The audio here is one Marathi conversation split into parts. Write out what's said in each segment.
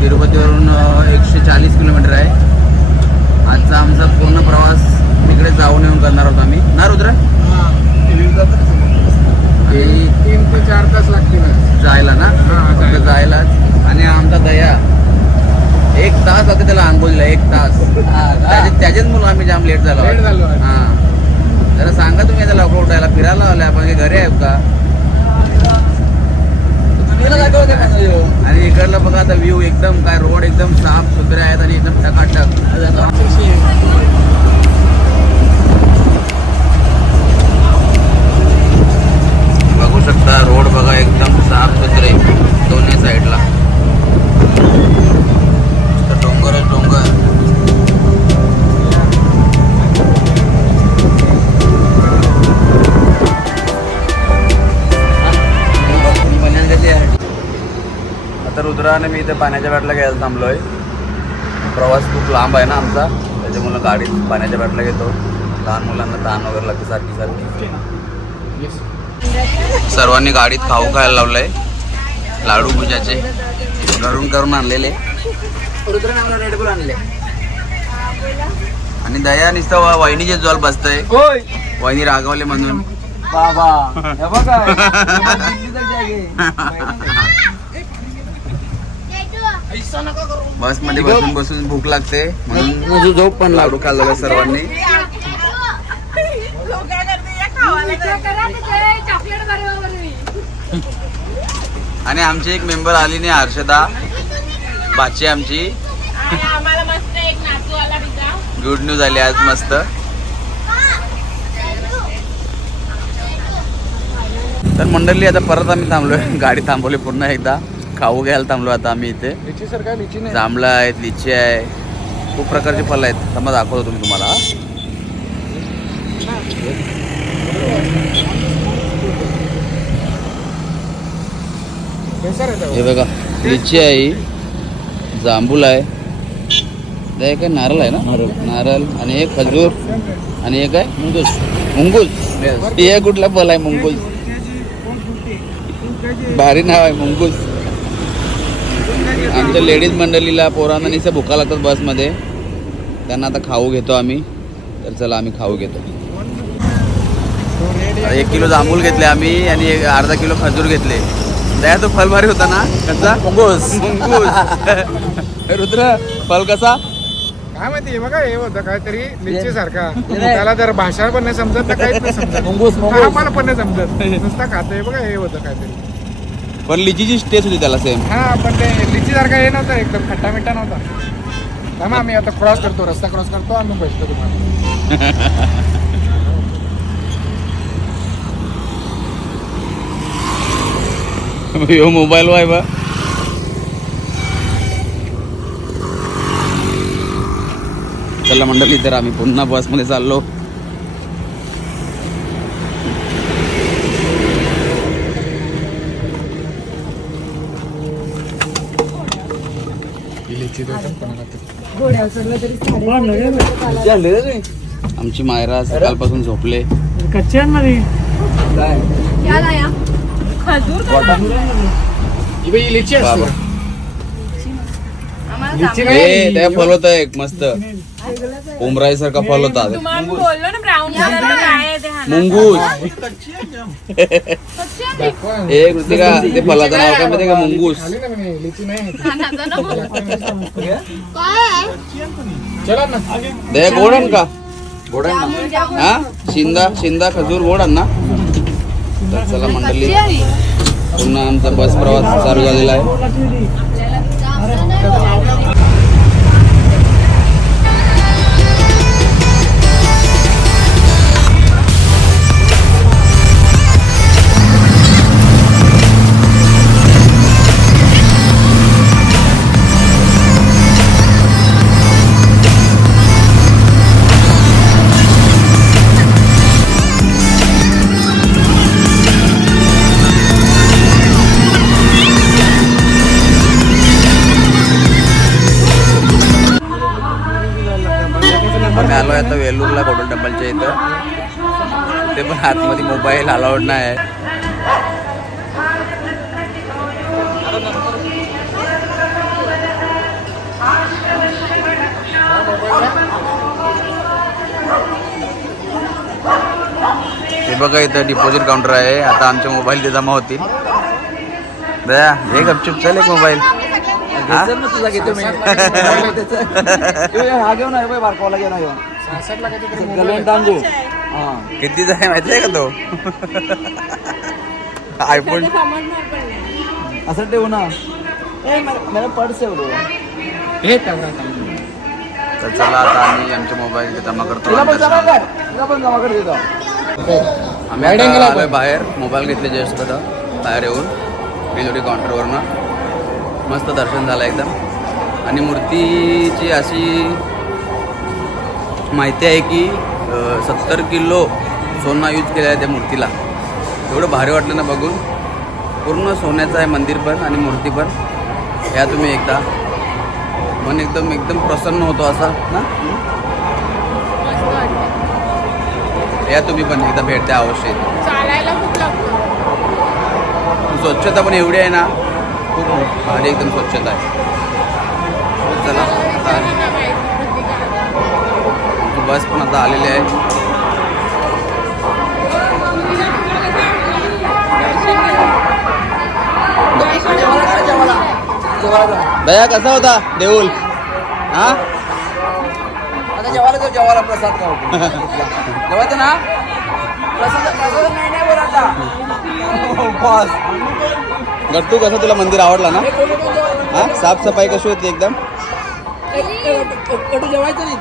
तिरुपतीवरून 140 किलोमीटर आहे. आजचा आमचा पूर्ण प्रवास तिकडे जाऊन येऊन करणार होतो आम्ही ना रुद्र. आणि 3 ते 4 तास लागतील जायला ना. फक्त जायलाच. आणि आमचा दया 1 तास लागते त्याला आंघोळीला. 1 तास. त्याचेच मुलं आम्ही जाम लेट झालो. हां जरा सांगा तुम्ही आता लवकर उठायला. फिरायला आलं आपण काही घरी आहे का. आणि इकडलं बघा आता व्ह्यू एकदम काय रोड एकदम साफ सुथरे आहेत आणि एकदम टकाटक. बघू शकता रोड बघा एकदम साफ सुथरे दोन्ही साईडला. डोंगर डोंगर. आता रुद्रा आणि मी इथे पाण्याच्या बॅटला घ्यायला थांबलोय. प्रवास खूप लांब आहे ना आमचा, त्याच्यामुळे गाडीत पाण्याच्या बॅटला घेतो. लहान मुलांना तहान वगैरे लागते सारखी सारखी. सर्वांनी गाडीत खाऊ खायला लावलंय. लाडू भुजाचे घरून करून आणलेले. रुद्राने आम्हाला रेड बुल आणले. आणि दया नुसतं वहिनीचे जवळ बसतंय. वहिनी रागवले म्हणून. बस मध्ये बसून बसून भूक लागते म्हणून झोप पण लाडू खाल्ला सर्वांनी. आणि आमची एक मेंबर आली नाही, हर्षदा बाची आमची. गुड न्यूज आली आज मस्त. तर मंडळी आता परत आम्ही थांबलोय. गाडी थांबवली पुन्हा एकदा. खाऊ घ्यायला थांबलो आता आम्ही इथे. जांभळा आहेत, लिची आहे, खूप प्रकारचे फळ आहेत. समजा दाखवतो तुम्ही तुम्हाला. हे बघा लिची आहे, जांभूळ आहे, काय नारळ आहे ना. नारळ आणि एक खजूर आणि एक आहे मुंगूस. हे कुठला फळ आहे मुंगूस. भारी नाव आहे मुंगूस. आमच्या लेडीज मंडळीला पोरांना निसं भुका लागतात बसमध्ये. त्यांना आता खाऊ घेतो आम्ही. तर चला आम्ही खाऊ घेतो. 1 किलो जांभूळ घेतले आम्ही आणि अर्धा किलो खजूर घेतले. दया तो फल भारी होता ना. कसा मुंगूस. रुद्र फल कसा काय माहिती. बघा हे होतं काहीतरी लिची सारखा. त्याला जर भाषा पण नाही समजत तर काहीच नाही समजत. आम्हाला पण नाही समजत. नुसता खातोय बघा. हे होतं काहीतरी. पण लिचीची टेस्ट होती त्याला सेम. हा पण ते लिची सारखा हे नव्हतं. एकदम खट्टा मिठा नव्हता. त्यामुळे आम्ही आता क्रॉस करतो, रस्ता क्रॉस करतो आम्ही बसतो तुम्हाला. यो मोबाईल वाय बा. चला मंडळी तर आम्ही पुन्हा बसमध्ये चाललो. आमची मायरा सकाळपासून झोपले. त्या फल होता एक मस्त उमराई सारखा फल होता मुंगूस. एक का ते फलाचं नाव काय माहिती का मुंगूस. दया गोडन का गोडन ना. हा शिंदा शिंदा खजूर गोडन ना. तर चला मंडळी पुन्हा आमचा बस प्रवास चालू झालेला आहे. आम्ही आलो आहे आता वेलूरला गोल्डन टेम्पलच्या इथं. ते पण आतमध्ये मोबाईल अलाउड नाही आहे. बघा इथं डिपॉझिट काउंटर आहे. आता आमचे मोबाईल ते जमा होतील. दया हे गपचूप चल एक मोबाईल. तुझा घेतो मी. हा घेऊन आहे बाई बारकावाला घेऊन आहे. 66 लाखाचं तरी गलवंत मोबाईल. आणजो. हा. कितीचा आहे माहिती आहे का तो? आयफोन. असं ठेवू ना. मला पर्स आहे बरोबर. हे तेवढा काम. तर चला आता आम्ही आमचे मोबाईल जमा करतो. तुला पण जमा कर. तुला पण जमा कर देतो. आम्ही आता आलोय बाहेर. मोबाईल घेतले जस्ट आता बाहेर येऊन बेलोडी काउंटरवरनं. मस्त दर्शन झालं एकदम. आणि मूर्तीची अशी माहिती आहे की 70 किलो सोना यूज केला आहे त्या मूर्तीला. एवढं भारी वाटलं ना बघून. पूर्ण सोन्याचं आहे मंदिर पण आणि मूर्ती पण. या तुम्ही एकदा मन एकदम एकदम प्रसन्न होतो असा ना. या तुम्ही पण एकदा भेट द्या अवश्य. चालायला खूप लागतं. स्वच्छता पण एवढी आहे ना. खूप भारी एकदम स्वच्छता आहे. चला आता आमची बस पण आता आलेली आहे. दया कसा होता देऊल? हा आता जेवायला जाऊ. जेवायला प्रसाद खाऊ. जेवायचं ना. प्रसाद नाही बोल आता. बस. गट्टू कसं तुला मंदिर आवडला ना? हा साफसफाई कशी होती एकदम? जेवायचं नाही.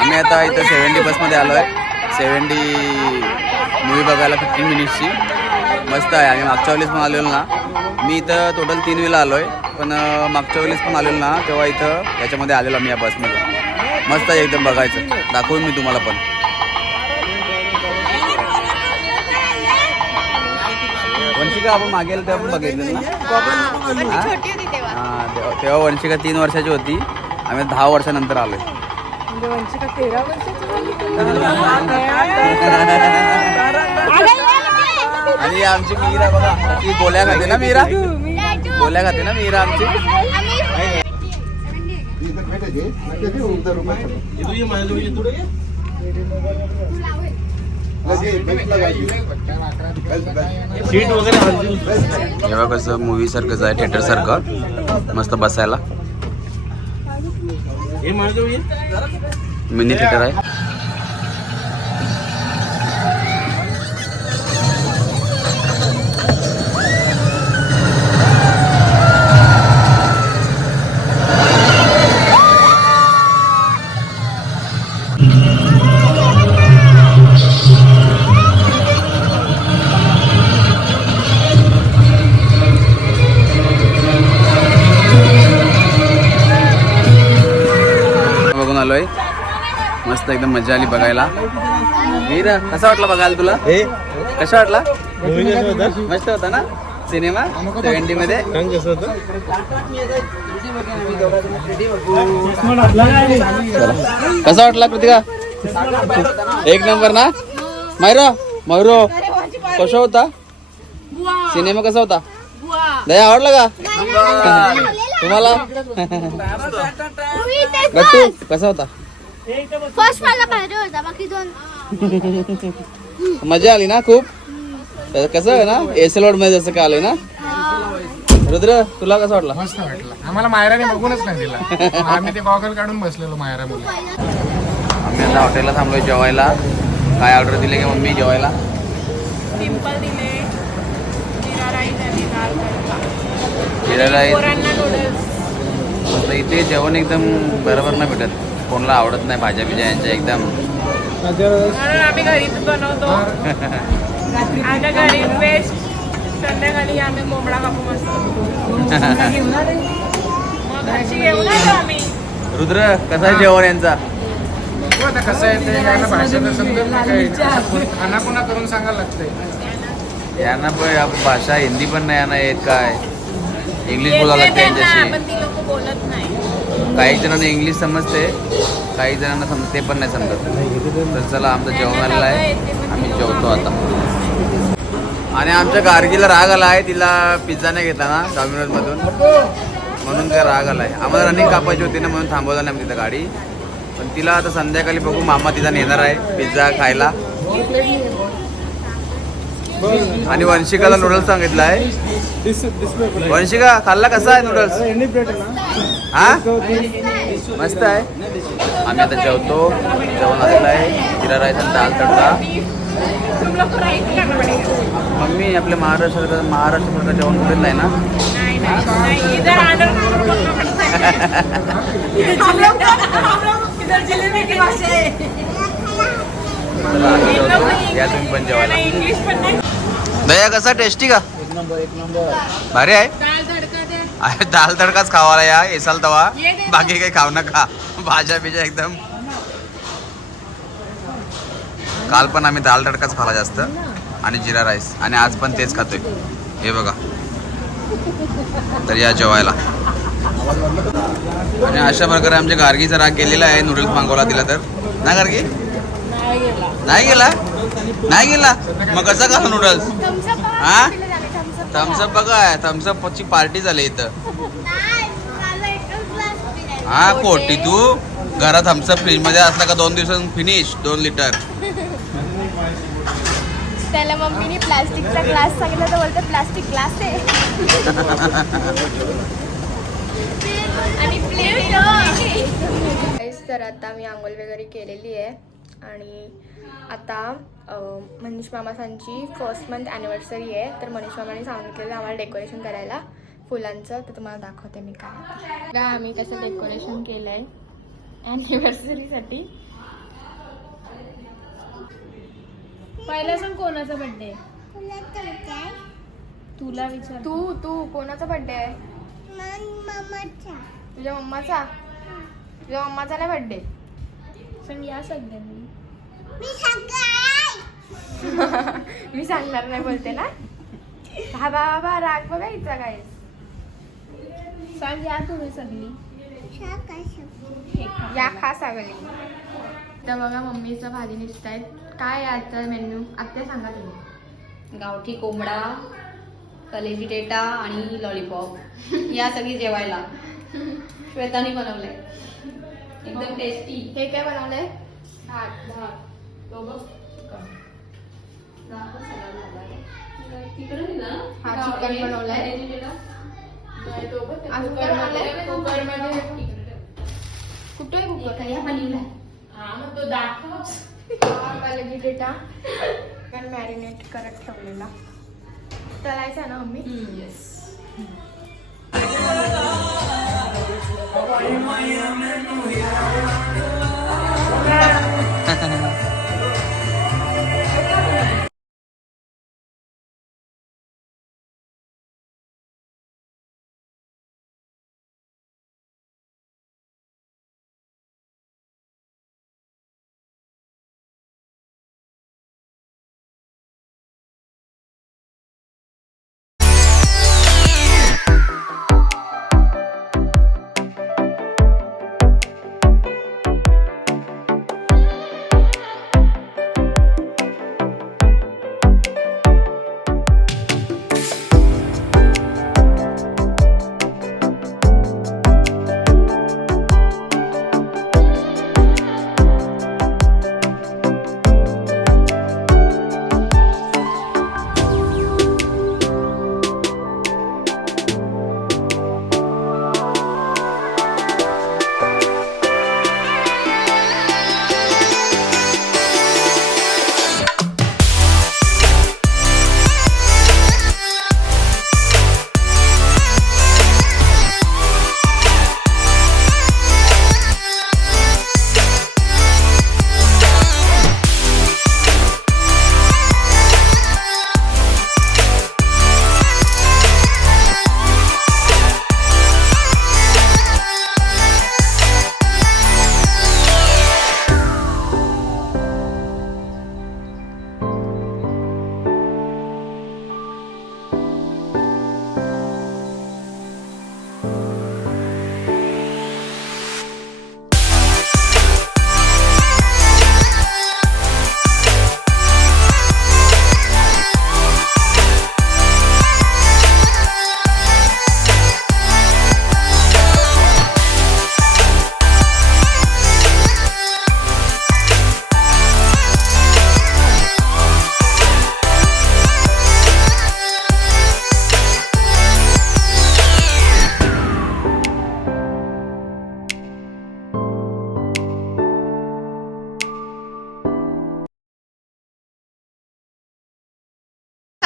आम्ही आता इथं 70 बसमध्ये आलो आहे. 70 मूवी बघायला 15 मिनिट्सची. मस्त आहे. आम्ही मागच्या वेळेस पण आलेलो ना. मी इथं टोटल 3 वेळेला आलो आहे. पण मागच्या वेळेस पण आलेलो ना तेव्हा इथं याच्यामध्ये आलेलो मी या बसमध्ये. मस्त आहे एकदम बघायचं. दाखवून मी तुम्हाला पण. वंशिका आपण मागेल तेव्हा पण बघितलं ना. छोटी होती तेव्हा. हां तेव्हा वंशिका 3 वर्षाची होती. आम्ही 10 वर्षानंतर आलो आहे. वंशिका 13 वर्षाची झाली. आणि आमची मीरा बघा ती गोल्या खाते ना. मीरा गोल्या खाते ना मीरा आमची. तेव्हा कसं मूवी सारखंच आहे. थिएटर सारखं मस्त बसायला. मिनी थिएटर आहे. बघून आलोय. मस्त एकदम मजा आली बघायला. मीरा कसा वाटला बघायला तुला? कसा वाटला? मस्त होता ना सिनेमा 70 मध्ये. कसा वाटला कृतिका? एक नंबर ना. मयूरो कसा होता सिनेमा? कसा होता? दया आवडला का तुम्हाला? गट्टू कसा होता? फर्स्ट मला पाहिजे होता. बाकी दोन मजा आली ना खूप. कसं आहे ना एसल रोड मध्ये जसं का आलोय ना. रुद्र तुला कसं वाटलं? मस्त वाटलं. आम्हाला मायराने बघूनच नाही दिला. आम्ही ते गॉगल काढून बसलेलो मायरा मुली. आम्ही आता हॉटेलला थांबलोय जेवायला. काय ऑर्डर दिले की मम्मी जेवायला? सिंपल दिले. जिरा राईस आणि दाल तडका. जिरा राईस. पोरांना नूडल्स. मस्त इथे जेवण एकदम बरोबर नाही भेटत. कोणाला आवडत नाही भाज्या बिज्या यांच्या एकदम. म्हणून आम्ही घरीच बनवतो. आमच्या घरी बेस्ट. संध्याकाळी आम्ही कोंबडा कापू मस्त. मग घरची घेऊन आलो आम्ही. रुद्र कसा आहे जेवण यांचा? हो, आता कसं आहे ते यायला भाषा तर समजत नाही. काही खानापुना करून सांगायला लागतंय. यांना पण भाषा हिंदी पण नाही यांना येत. काय इंग्लिश बोलावं लागतं येते त्यांना, यांच्याशी. पण ती लोक बोलत नाही. काही जणांना इंग्लिश समजते, काही जणांना समजते पण नाही समजत. तर चला आमचं जेवण आलेलं आहे. आम्ही जेवतो आता. आणि आमच्या गार्गीला राग आला आहे. तिला पिझ्झा नाही घेतला ना डॉमिनोजमधून, म्हणून काय राग आला आहे. आम्हाला रनिंग कापायची होती ना म्हणून थांबवलं नाही तिथं गाडी. पण तिला आता संध्याकाळी बघू मामा तिचा नेणार आहे पिझ्झा खायला. आणि वंशिकाला नूडल्स सांगितलाय. वंशिका खाल्ला कसा आहे नूडल्स? हा मस्त आहे. आम्ही आता जेवतो. जेवण आलेलं आहे. जिरा राईस आणि दाल तडका. तुम लोग फ्राई करना पड़ेगा. मम्मी आपल्या महाराष्ट्रासारखं जेवण कुठेच नाही ना. नहीं, इधर आर्डर करना पड़ता है. हम लोग इधर जलेबी की भाषा है. चला आम्ही जेवतो. या तुम्ही पण जेवायला. इंग्लिश पण नाही. दया कसा टेस्टी का? एक नंबर भारी आहे. दाल तडका दे. अरे दाल तडकाच खावाला या येसाल तवा. ये दे. बाकी काही खाऊ नका. भाज्या बिज्या एकदम. काल पण आम्ही दाल तडकाच खाला जास्त आणि जिरा राईस आणि आज पण तेच खातोय. हे बघा. तर या जेवायला. आणि अशा प्रकारे आमच्या गार्गीचा राग गेलेला आहे. नूडल्स मागवला दिला तर ना गार्गी? नाही गेला. नाही गेला मग कसं का नूडल्स? हा थम्सअप बघा. थम्सअपची पार्टी झाली इथं. हा पोटी तू घरात थम्सअप फ्रीज मध्ये असला का 2 दिवसात फिनिश 2 लिटर. त्याला मम्मीने प्लास्टिकचा ग्लास सांगितला तर बोलते प्लास्टिक ग्लास आहे आणि प्लेट. तर आता मी आंघोळ वगैरे केलेली आहे आणि आता मनीष मामासांची फर्स्ट मंथ ॲनिव्हर्सरी आहे. तर मनीष मामाने सांगितलेलं आम्हाला डेकोरेशन करायला फुलांचं. तर तुम्हाला दाखवते मी काय आम्ही कसं डेकोरेशन केलं आहे ॲनिव्हर्सरीसाठी. पहिला सांग कोणाचा बर्थडे? तुला विचार. तू कोणाचा बर्थडे आहे? तुझ्या मम्माचा. तुझ्या मम्माचा नाही बर्थडे? सांग या सगळ्यांनी. मी सांगणार नाही बोलते ना. हा बाबा राग बघायचा काय. सांग या तुम्ही सगळी. या खा सगळी. तर बघा मम्मीचं भाजी निघत आहेत. काय आहे आजचा मेन्यू आत्या सांगा तुम्ही. गावठी कोंबडा, कलेजी टेटा आणि लॉलीपॉप या सगळी जेवायला श्वेताने बनवलंय. एकदम टेस्टी. हे काय बनवलंय? हा चिकन बनवलंय. अजून काय बनवलंय? कुठे कुकर? हा मग तो दाखव. कलेजी डेटा पण मॅरिनेट करत ठेवलेला. तळायचा ना मम्मी?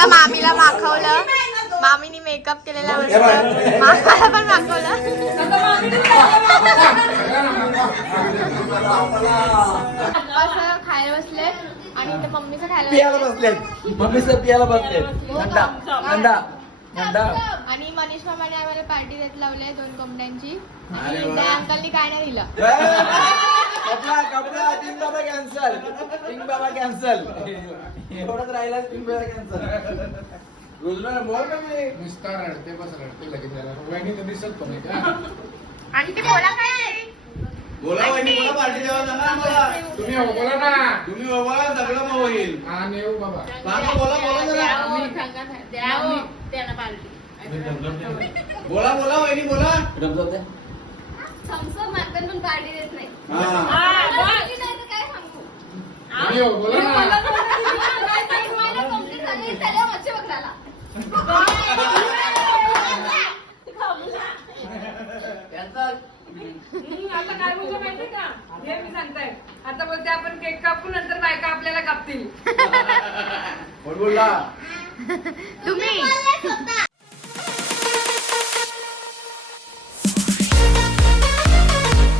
आता मामीला माखवलं, मामीने मेकअप केलेला मस्त, मामाला पण माखवलं. असं खायला बसले आणि इथे मम्मीचं खायला पियाला बसले. बसले मम्मीचं पियाला बसले थंडा थंडा थंडा आणि मनीष मामाने आम्हाला पार्टी देत लावली 2 कोंबड्यांची अरे आणि वा. त्या अंकलनी काय नाही दिलं. कपडा कपडा टिंग बाबा कॅन्सल टिंग बाबा कॅन्सल एवढंच राहिला टिंग बाबा कॅन्सल नुसता रडते बस रडते लगेच त्याला. वहिनी तर दिसत पण नाही का? आणि ते बोला काय नाही. बोला वहिनी बोला पार्टी द्यावा जाणार मला. तुम्ही हो बोला ना. तुम्ही बोला सगळं मग होईल. हा नेऊ बाबा. सांगा बोला बोला जरा. बोला बोला वहिनी बोला. रमजाऊ द्या थम्सअप मारतात पण पार्टी देत नाही. हा. पार्टी नाही तर काय सांगू. तुम्ही हो बोला ना. एक महिना complete झाली, त्याला मच्छी बघायला. आता काय बोलतो माहितीये का? हे मी सांगताय. आता बोलते आपण केक कापू नंतर बायका आपल्याला कापतील. कोण बोलला? तुम्ही